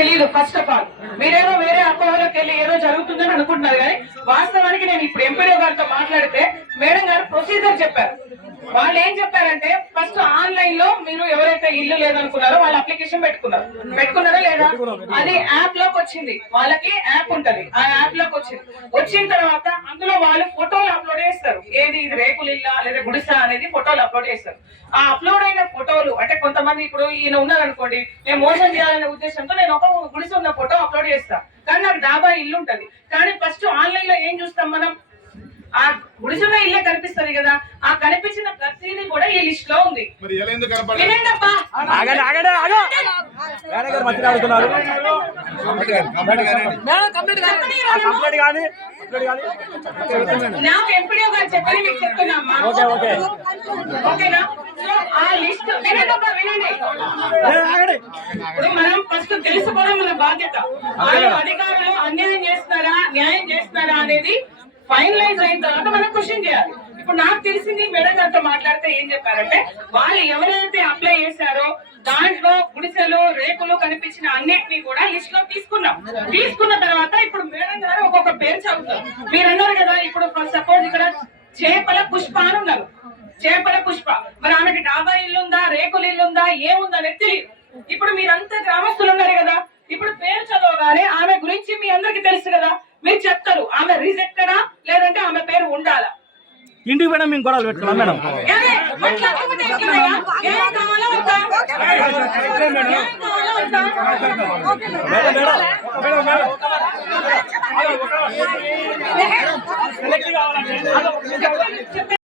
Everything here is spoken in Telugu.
తెలియదు ఫస్ట్ ఆఫ్ ఆల్ మీరేమో వేరే అపోహలోకి వెళ్ళి ఏదో జరుగుతుందని అనుకుంటున్నారు కానీ వాస్తవానికి నేను ఇప్పుడు ఎంపీడీ గారితో మాట్లాడితే మేడం గారు ప్రొసీజర్ చెప్పారు. వాళ్ళు ఏం చెప్పారంటే ఫస్ట్ ఆ లో మీరు ఎవరైతే ఇల్లు లేదనుకున్నారో వాళ్ళ అప్లికేషన్ పెట్టుకున్నారు. పెట్టుకున్నారా లేదా? అది యాప్లోకి వచ్చింది. వాళ్ళకి యాప్ ఉంటది. ఆ యాప్లోకి వచ్చింది. వచ్చిన తర్వాత అందులో వాళ్ళు ఫోటోలు అప్లోడ్ చేస్తారు. ఏది? ఇది రేకులు ఇల్లా లేదా గుడిసా అనేది ఫోటోలు అప్లోడ్ చేస్తారు. ఆ అప్లోడ్ అయిన ఫోటోలు అంటే కొంతమంది ఇప్పుడు ఈయన ఉన్నారు అనుకోండి నేను మోసం చేయాలనే ఉద్దేశంతో నేను ఒక గుడిసె ఉన్న ఫోటో అప్లోడ్ చేస్తా. కానీ నాకు డాబా ఇల్లు ఉంటది. కానీ ఫస్ట్ ఆన్లైన్లో ఏం చూస్తాం మనం? ఆ గుడిసెలో ఇల్లే కనిపిస్తది కదా. ఆ కనిపించిన కూడా ఈ లిస్ట్లో ఉంది నాకు ఎంపీడీ గారు చెప్పని మీకు చెప్తున్నామ్మా ఓకే ఓకే. ఓకేనా? సో ఆ లిస్ట్ వినండి ఆగండి. ఇప్పుడు మనం ఫస్ట్ తెలుసుకోవడం మన బాధ్యత. వాళ్ళు అధికారులు అన్యాయం చేస్తున్నారా న్యాయం చేస్తున్నారా అనేది ఫైనలైజ్ అయిన తర్వాత మనం క్వశ్చన్ చేయాలి. ఇప్పుడు నాకు తెలిసింది మేడం గారితో మాట్లాడితే ఏం చెప్పారంటే వాళ్ళు ఎవరైతే అప్లై చేశారో దాంట్లో గుడిసెలు రేకులు కనిపించిన అన్నిటినీ కూడా లిస్ట్లో తీసుకున్నాం. తీసుకున్న తర్వాత ఇప్పుడు మేడం గారు ఒక్కొక్క పేరు చదువుతారు మీరు అన్నారు కదా ఇప్పుడు సపోజ్ ఇక్కడ చేపల పుష్ప అని ఉన్నారు. చేపల పుష్ప. మరి ఆమెకి డాబా ఇల్లుందా రేకులు ఇల్లుందా ఏముందా అనేది తెలియదు. ఇప్పుడు మీరంతా గ్రామస్తులు ఉన్నారు కదా ఇప్పుడు పేరు చదవగానే ఆమె గురించి మీ అందరికి తెలుసు కదా మీరు చెప్తారు. ఆమె రిజెక్టడా లేదంటే ఆమె పేరు ఉండాలా? ఇంటికి పోయినా మేము గొడవలు పెట్టుకున్నాం మేడం. మేడం.